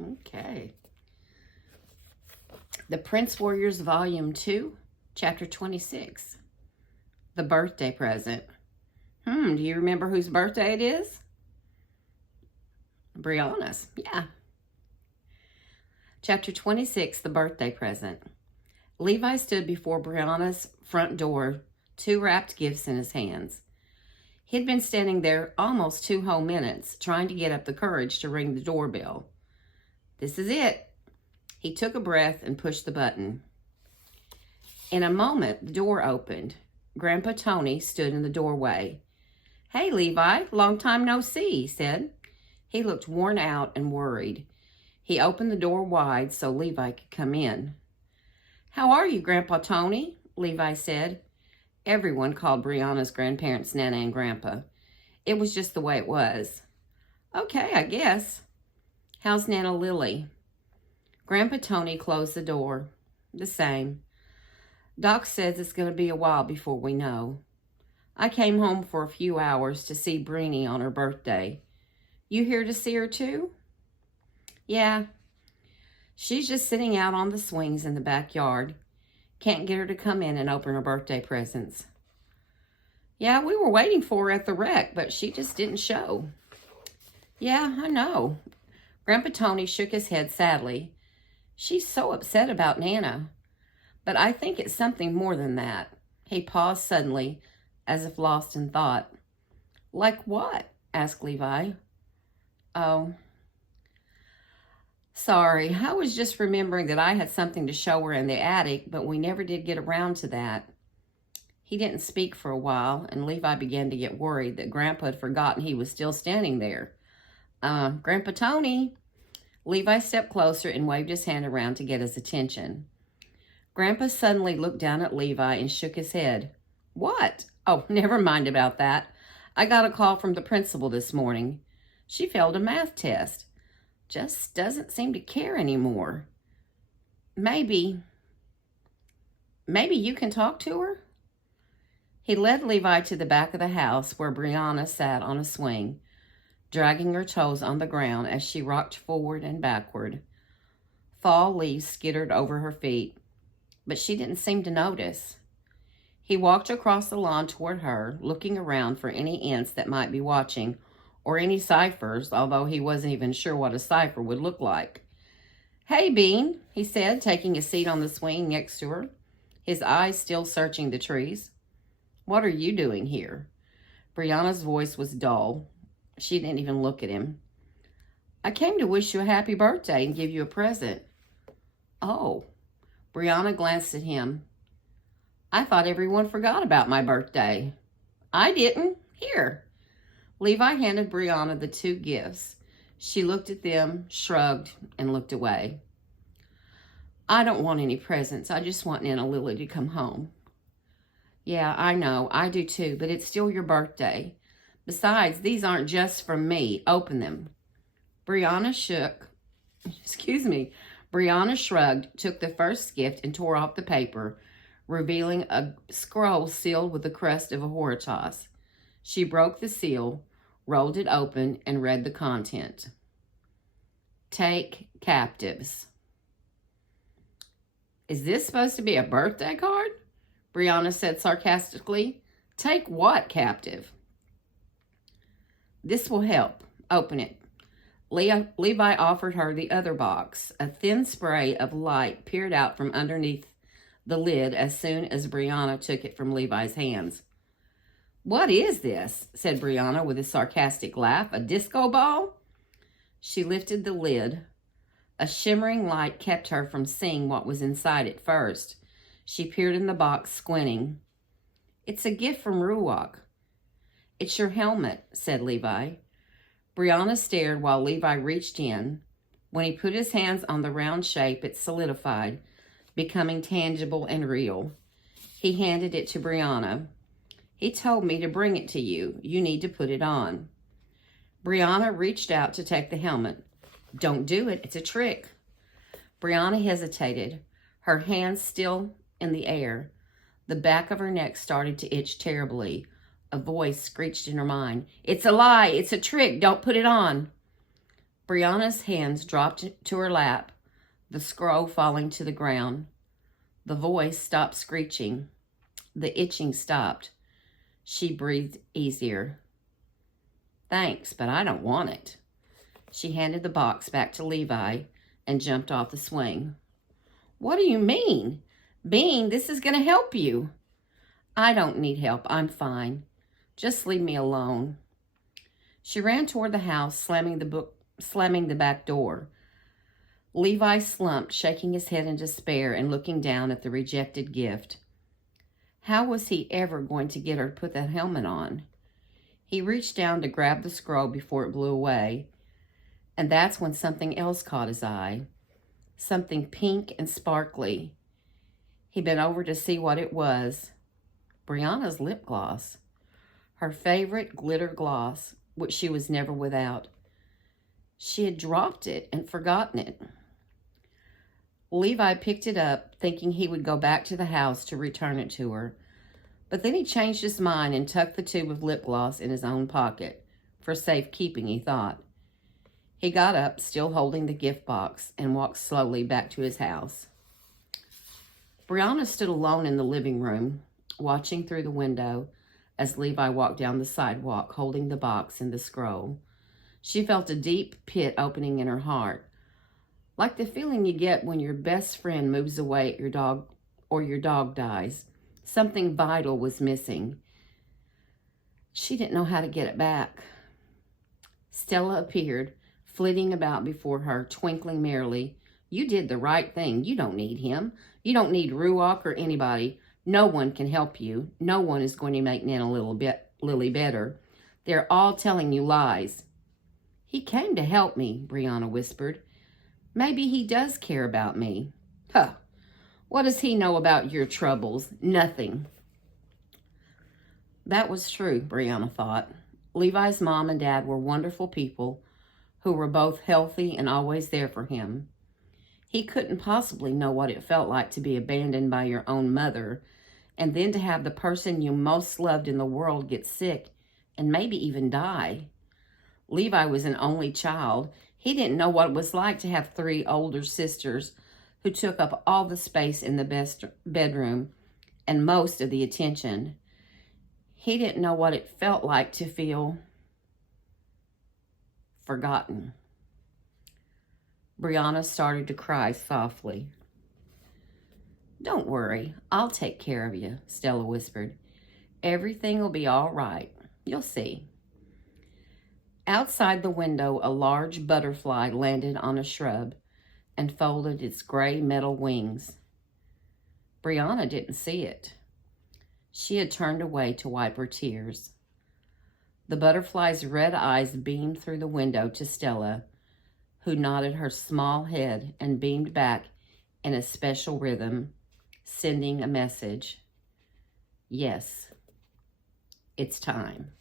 Okay. The Prince Warriors Vol2, Chapter 26. The birthday present. Do you remember whose birthday it is? Brianna's. Yeah. Chapter 26, The Birthday Present. Levi stood before Brianna's front door, 2 wrapped gifts in his hands. He'd been standing there almost 2 whole minutes, trying to get up the courage to ring the doorbell. This is it. He took a breath and pushed the button. In a moment, the door opened. Grandpa Tony stood in the doorway. "Hey, Levi, long time no see," he said. He looked worn out and worried. He opened the door wide so Levi could come in. "How are you, Grandpa Tony?" Levi said. Everyone called Brianna's grandparents Nana and Grandpa. It was just the way it was. "Okay, I guess." "How's Nana Lily?" Grandpa Tony closed the door. "The same. Doc says it's going to be a while before we know. I came home for a few hours to see Breenie on her birthday. You here to see her too?" "Yeah. She's just sitting out on the swings in the backyard. Can't get her to come in and open her birthday presents." "Yeah, we were waiting for her at the rec, but she just didn't show." "Yeah, I know." Grandpa Tony shook his head sadly. "She's so upset about Nana. But I think it's something more than that." He paused suddenly, as if lost in thought. "Like what?" asked Levi. "Oh, sorry. I was just remembering that I had something to show her in the attic, but we never did get around to that." He didn't speak for a while, and Levi began to get worried that Grandpa had forgotten he was still standing there. Grandpa Tony." Levi stepped closer and waved his hand around to get his attention. Grandpa suddenly looked down at Levi and shook his head. "What? Oh, never mind about that. I got a call from the principal this morning. She failed a math test. Just doesn't seem to care anymore. Maybe you can talk to her?" He led Levi to the back of the house where Brianna sat on a swing, dragging her toes on the ground as she rocked forward and backward. Fall leaves skittered over her feet, but she didn't seem to notice. He walked across the lawn toward her, looking around for any ants that might be watching, or any ciphers, although he wasn't even sure what a cipher would look like. "Hey, Bean," he said, taking a seat on the swing next to her, his eyes still searching the trees. "What are you doing here?" Brianna's voice was dull. She didn't even look at him. "I came to wish you a happy birthday and give you a present." "Oh." Brianna glanced at him. "I thought everyone forgot about my birthday." "I didn't. Here." Levi handed Brianna the 2 gifts. She looked at them, shrugged, and looked away. "I don't want any presents. I just want Nana Lily to come home." "Yeah, I know. I do too, but it's still your birthday. Besides, these aren't just from me. Open them." Brianna shrugged, took the first gift, and tore off the paper, revealing a scroll sealed with the crest of a Horatius. She broke the seal, rolled it open, and read the content. "Take captives." "Is this supposed to be a birthday card?" Brianna said sarcastically. "Take what captive?" "This will help. Open it." Levi offered her the other box. A thin spray of light peered out from underneath the lid as soon as Brianna took it from Levi's hands. "What is this?" said Brianna with a sarcastic laugh. "A disco ball?" She lifted the lid. A shimmering light kept her from seeing what was inside at first. She peered in the box, squinting. "It's a gift from Ruwak." "It's your helmet," said Levi. Brianna stared while Levi reached in. When he put his hands on the round shape, it solidified, becoming tangible and real. He handed it to Brianna. "He told me to bring it to you. You need to put it on." Brianna reached out to take the helmet. "Don't do it. It's a trick." Brianna hesitated, her hands still in the air. The back of her neck started to itch terribly. A voice screeched in her mind, "It's a lie! It's a trick! Don't put it on!" Brianna's hands dropped to her lap, the scroll falling to the ground. The voice stopped screeching. The itching stopped. She breathed easier. Thanks, but I don't want it. She handed the box back to Levi and jumped off the swing. What do you mean? Bean, this is going to help you. I don't need help. I'm fine. Just leave me alone. She ran toward the house, slamming the back door. Levi slumped, shaking his head in despair and looking down at the rejected gift. How was he ever going to get her to put that helmet on? He reached down to grab the scroll before it blew away, and that's when something else caught his eye. Something pink and sparkly. He bent over to see what it was. Brianna's lip gloss. Her favorite glitter gloss, which she was never without. She had dropped it and forgotten it. Levi picked it up, thinking he would go back to the house to return it to her. But then he changed his mind and tucked the tube of lip gloss in his own pocket. For safekeeping, he thought. He got up, still holding the gift box, and walked slowly back to his house. Brianna stood alone in the living room, watching through the window as Levi walked down the sidewalk, holding the box and the scroll. She felt a deep pit opening in her heart, like the feeling you get when your best friend moves away at your dog dies. Something vital was missing. She didn't know how to get it back. Stella appeared, flitting about before her, twinkling merrily. You did the right thing. You don't need him. You don't need Ruach or anybody. No one can help you. No one is going to make Nana Lily better. They're all telling you lies. He came to help me, Brianna whispered. Maybe he does care about me. Huh. What does he know about your troubles? Nothing. That was true, Brianna thought. Levi's mom and dad were wonderful people who were both healthy and always there for him. He couldn't possibly know what it felt like to be abandoned by your own mother, and then to have the person you most loved in the world get sick and maybe even die. Levi was an only child. He didn't know what it was like to have 3 older sisters who took up all the space in the bedroom and most of the attention. He didn't know what it felt like to feel forgotten. Brianna started to cry softly. Don't worry, I'll take care of you, Stella whispered. Everything will be all right. You'll see. Outside the window, a large butterfly landed on a shrub and folded its gray metal wings. Brianna didn't see it. She had turned away to wipe her tears. The butterfly's red eyes beamed through the window to Stella, who nodded her small head and beamed back in a special rhythm, sending a message. Yes, it's time.